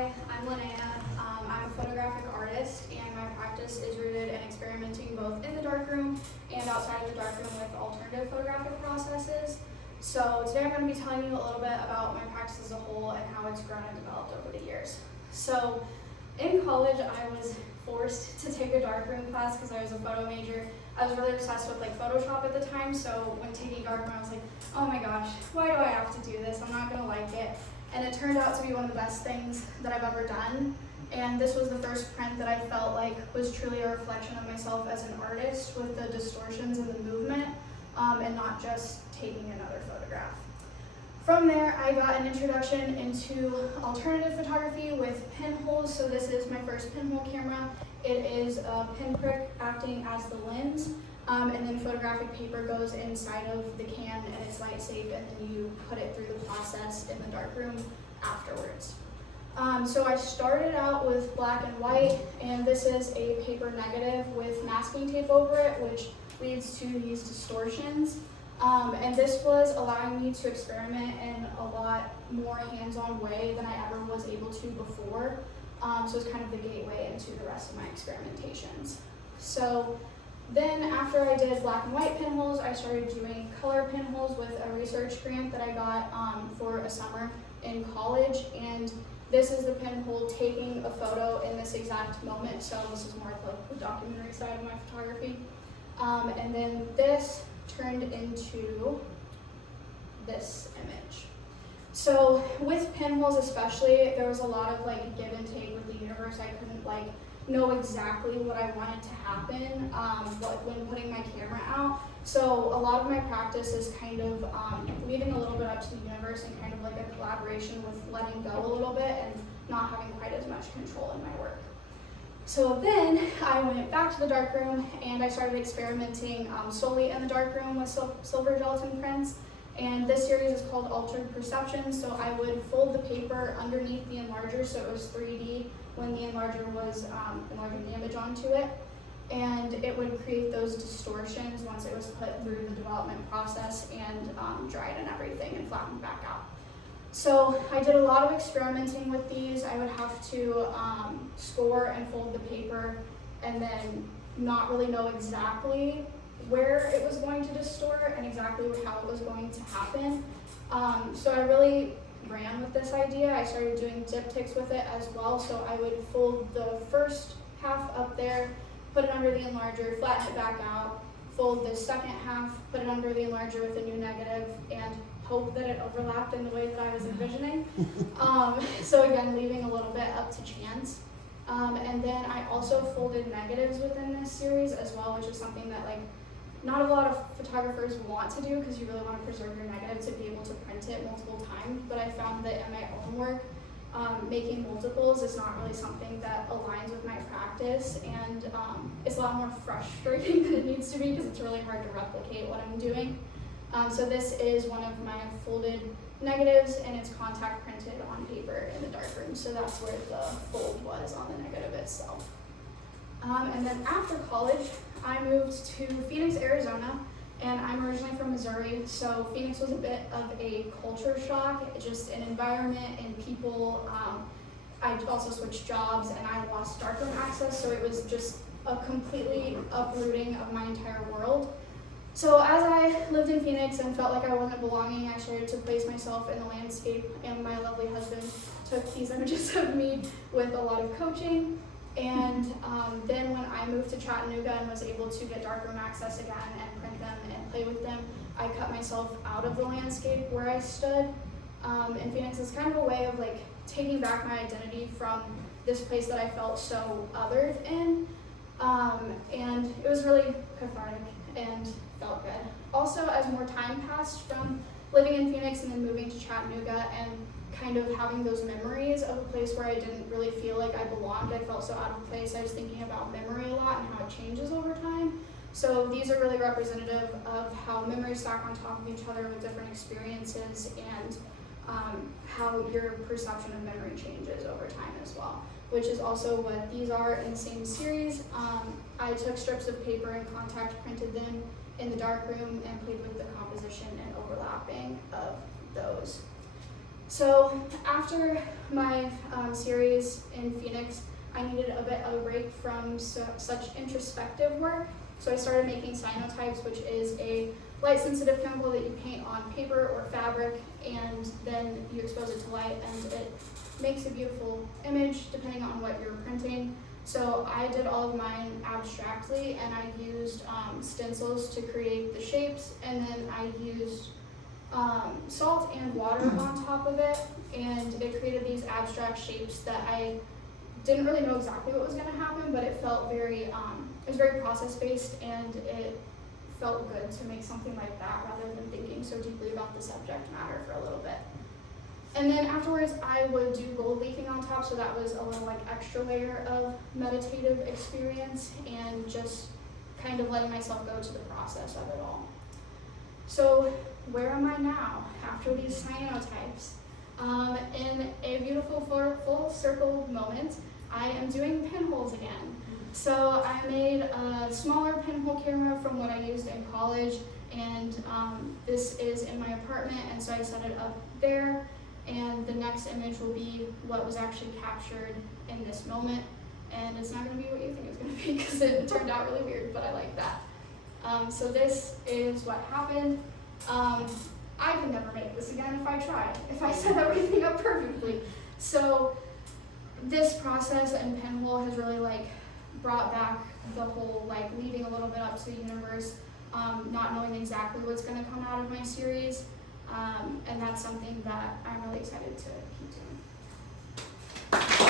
Hi, I'm Linnea. I'm a photographic artist, and my practice is rooted in experimenting both in the darkroom and outside of the darkroom with alternative photographic processes. So today I'm going to be telling you a little bit about my practice as a whole and how it's grown and developed over the years. So in college, I was forced to take a darkroom class because I was a photo major. I was really obsessed with Photoshop at the time, so when taking darkroom, I was like, oh my gosh, why do I have to do this? I'm not going to like it. And it turned out to be one of the best things that I've ever done. And this was the first print that I felt like was truly a reflection of myself as an artist with the distortions and the movement, and not just taking another photograph. From there, I got an introduction into alternative photography with pinholes. So this is my first pinhole camera. It is a pinprick acting as the lens. And then photographic paper goes inside of the can and it's light safe, and then you put it through the process in the darkroom afterwards. So I started out with black and white, and this is a paper negative with masking tape over it, which leads to these distortions. And this was allowing me to experiment in a lot more hands-on way than I ever was able to before. So it's kind of the gateway into the rest of my experimentations. So then after I did black and white pinholes, I started doing color pinholes with a research grant that I got for a summer in college. And this is the pinhole taking a photo in this exact moment. So this is more like the documentary side of my photography. And then this turned into this image. So with pinholes especially, there was a lot of give and take with the universe. I couldn't know exactly what I wanted to happen when putting my camera out. So a lot of my practice is kind of leaving a little bit up to the universe and kind of like a collaboration with letting go a little bit and not having quite as much control in my work. So then I went back to the darkroom and I started experimenting solely in the darkroom with silver gelatin prints. And this series is called Altered Perception. So I would fold the paper underneath the enlarger so it was 3D when the enlarger was enlarging the image onto it. And it would create those distortions once it was put through the development process and dried and everything and flattened back out. So I did a lot of experimenting with these. I would have to score and fold the paper and then not really know exactly where it was going to distort and exactly how it was going to happen. So I really ran with this idea. I started doing diptychs with it as well. So I would fold the first half up there, put it under the enlarger, flatten it back out, fold the second half, put it under the enlarger with a new negative, and hope that it overlapped in the way that I was envisioning. So again, leaving a little bit up to chance. And then I also folded negatives within this series as well, which is something that not a lot of photographers want to do because you really want to preserve your negative to be able to print it multiple times. But I found that in my own work, making multiples is not really something that aligns with my practice, and it's a lot more frustrating than it needs to be because it's really hard to replicate what I'm doing. So this is one of my folded negatives, and it's contact printed on paper in the darkroom. So that's where the fold was on the negative itself. And then after college, I moved to Phoenix, Arizona, and I'm originally from Missouri. So Phoenix was a bit of a culture shock, just an environment and people. I also switched jobs and I lost darkroom access, so it was just a completely uprooting of my entire world. So as I lived in Phoenix and felt like I wasn't belonging, I started to place myself in the landscape, and my lovely husband took these images of me with a lot of coaching. And then when I moved to Chattanooga and was able to get darkroom access again and print them and play with them, I cut myself out of the landscape where I stood. In Phoenix is kind of a way of taking back my identity from this place that I felt so othered in. And it was really cathartic and felt good. Also, as more time passed from living in Phoenix and then moving to Chattanooga and kind of having those memories of a place where I didn't really feel like I belonged, I felt so out of place. I was thinking about memory a lot and how it changes over time. So these are really representative of how memories stack on top of each other with different experiences, and how your perception of memory changes over time as well, which is also what these are in the same series. I took strips of paper and contact printed them in the darkroom and played with the composition and overlapping of those. So after my series in Phoenix, I needed a bit of a break from such introspective work. So I started making cyanotypes, which is a light-sensitive chemical that you paint on paper or fabric, and then you expose it to light, and it makes a beautiful image depending on what you're printing. So I did all of mine abstractly, and I used stencils to create the shapes, and then I used salt and water on top of it, and it created these abstract shapes that I didn't really know exactly what was going to happen, but it felt very, it was very process-based, and it felt good to make something like that rather than thinking so deeply about the subject matter for a little bit. And then afterwards, I would do gold leafing on top, so that was a little like extra layer of meditative experience and just kind of letting myself go to the process of it all. So where am I now after these cyanotypes? In a beautiful full circle moment, I am doing pinholes again. So I made a smaller pinhole camera from what I used in college, and this is in my apartment, and so I set it up there. And the next image will be what was actually captured in this moment. And it's not going to be what you think it's going to be because it turned out really weird, but I like that. So this is what happened. I could never make this again if I tried, if I set everything up perfectly. So this process and pinhole has really like brought back the whole like leaving a little bit up to the universe, not knowing exactly what's going to come out of my series. And that's something that I'm really excited to keep doing.